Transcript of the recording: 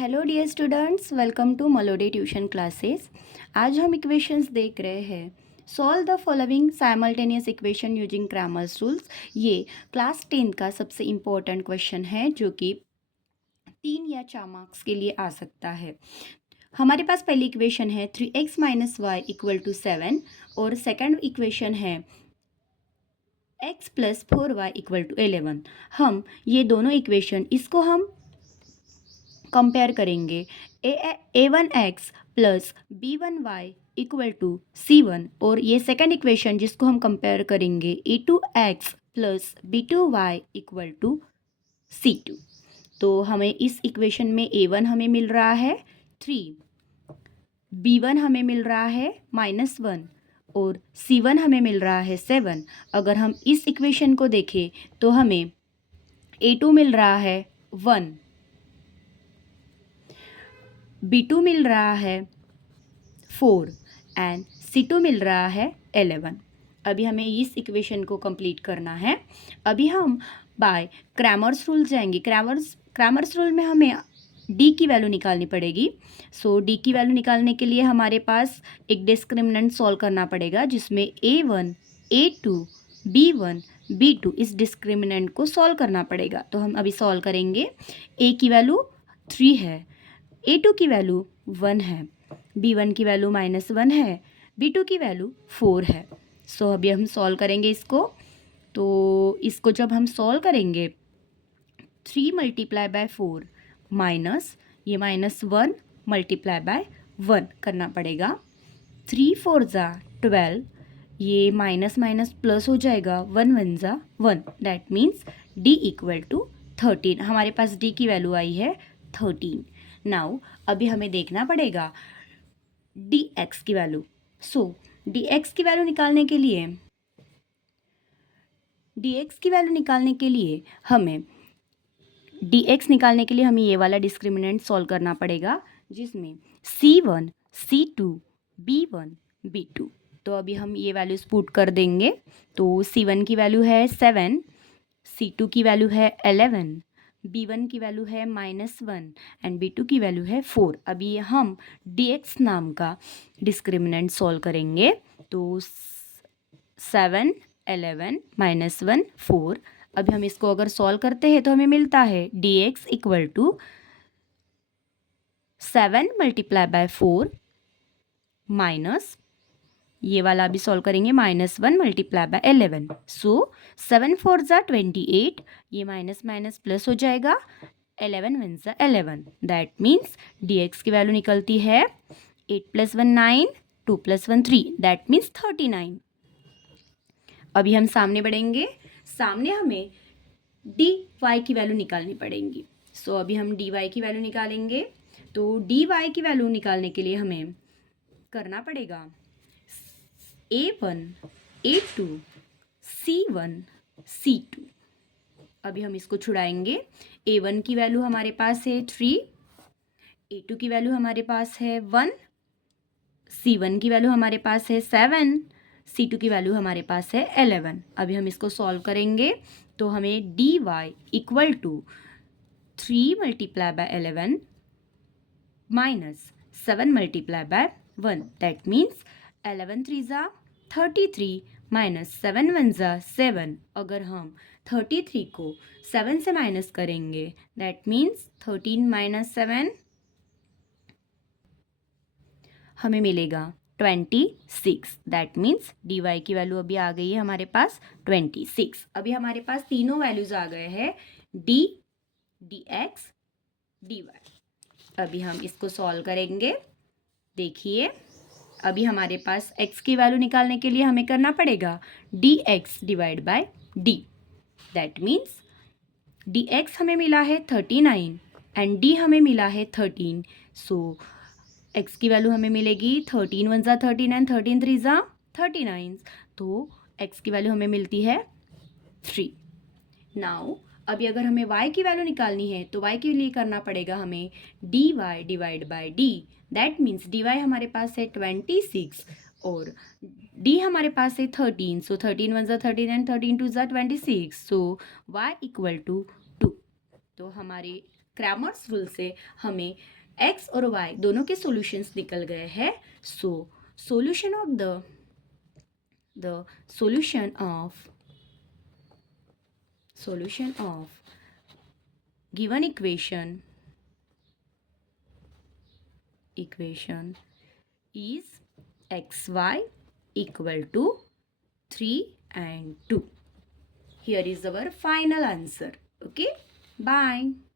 Hello dear students, welcome to Melody Tuition Classes. आज हम equations देख रहे हैं। Solve the following simultaneous equation using Cramer's rules. ये क्लास 10 का सबसे इम्पोर्टेंट क्वेश्चन है जो कि 3 या 4 मार्क्स के लिए आ सकता है। हमारे पास पहली इक्वेशन है 3x minus Y equal to 7 और सेकंड इक्वेशन है x plus 4y equal to 11। हम ये दोनों इक्वेशन इसको हम कंपेयर करेंगे। a1x plus b1y equal to c1 और ये सेकंड इक्वेशन जिसको हम कंपेयर करेंगे a2x plus b2y equal to c2। तो हमें इस इक्वेशन में a1 हमें मिल रहा है 3, b1 हमें मिल रहा है -1 और c1 हमें मिल रहा है 7। अगर हम इस इक्वेशन को देखें तो हमें a2 मिल रहा है 1, b2 मिल रहा है 4 एंड c2 मिल रहा है 11। अभी हमें इस इक्वेशन को कंप्लीट करना है। अभी हम बाय क्रैमर्स रूल जाएंगे। क्रैमर्स रूल में हमें d की वैल्यू निकालनी पड़ेगी। सो d की वैल्यू निकालने के लिए हमारे पास एक डिस्क्रिमिनेंट सॉल्व करना पड़ेगा जिसमें a1, a2, b1, b2 इस डिस्क्रिमिनेंट को सॉल्व करना पड़ेगा। तो हम अभी सॉल्व करेंगे। a की वैल्यू 3 है, a2 की वैल्यू 1 है, b1 की वैल्यू -1 है, b2 की वैल्यू 4 है। सो अभी हम सॉल्व करेंगे इसको। तो इसको जब हम सॉल्व करेंगे 3 मल्टीप्लाई बाय 4 माइनस ये -1 मल्टीप्लाई बाय 1 करना पड़ेगा। 3 4 ज़ा 12, ये माइनस माइनस प्लस हो जाएगा, 1 1 ज़ा 1, that means d equal to 13। हमारे पास d की वैल्यू आई है 13। नाउ अभी हमें देखना पड़ेगा dx की वैल्यू। सो dx की वैल्यू निकालने के लिए हमें ये वाला डिस्क्रिमिनेंट सॉल्व करना पड़ेगा जिसमें c1, c2, b1, b2। तो अभी हम ये वैल्यूज पुट कर देंगे। तो c1 की वैल्यू है 7, c2 की वैल्यू है 11, b1 की वैल्यू है -1 एंड b2 की वैल्यू है 4। अभी हम dx नाम का डिस्क्रिमिनेंट सॉल्व करेंगे। तो 7, 11, -1, 4। अभी हम इसको अगर सॉल्व करते हैं तो हमें मिलता है dx equal to 7 multiply by 4 minus ये वाला अभी सॉल्व करेंगे -1 मल्टीप्लाई बाय 11। सो 7 4 ज़ा 28, ये माइनस माइनस प्लस हो जाएगा, 11 1 ज़ा 11, दैट मीन्स dx की वैल्यू निकलती है 8 + 1 9, 2 + 1 3, दैट मीन्स 39। अभी हम सामने बढ़ेंगे। सामने हमें dy की वैल्यू निकालनी पड़ेगी। सो अभी हम dy की वैल्यू निकालेंगे। तो dy की वैल्यू निकालने के लिए हमें करना पड़ेगा a1, a2, c1, c2। अभी हम इसको छुड़ाएंगे। a1 की वैल्यू हमारे पास है 3, a2 की वैल्यू हमारे पास है 1, c1 की वैल्यू हमारे पास है 7, c2 की वैल्यू हमारे पास है 11। अभी हम इसको सॉल्व करेंगे तो हमें dy equal to 3 multiply by 11 minus 7 multiply by 1, that means 11 3 ज़ा 33 माइनस 7 1 ज़ा 7। अगर हम 33 को 7 से माइनस करेंगे दैट मीन्स 13 माइनस 7 हमें मिलेगा 26। दैट मीन्स dy की वैल्यू अभी आ गई है हमारे पास 26। अभी हमारे पास तीनों वैल्यूज आ गए हैं d, dx, dy। अभी हम इसको सॉल्व करेंगे। देखिए अभी हमारे पास x की वैल्यू निकालने के लिए हमें करना पड़ेगा dx divide by d, that means dx हमें मिला है 39 एंड d हमें मिला है 13। सो x की वैल्यू हमें मिलेगी 13 1 ज़ा 39, 13 3 ज़ा 39। तो x की वैल्यू हमें मिलती है 3। नाउ अभी अगर हमें y की वैल्यू निकालनी है तो y के लिए करना पड़ेगा हमें dy divide by d, that means dy हमारे पास है 26 और d हमारे पास है 13। सो 13 1 ज़ा 13 एंड 13 2 ज़ा 26। सो y इक्वल टू 2। तो हमारी क्रैमर्स रूल से हमें x और y दोनों के सॉल्यूशंस निकल गए हैं. सो solution of the solution of given equation is xy equal to 3 and 2. Here is our final answer. Okay, bye.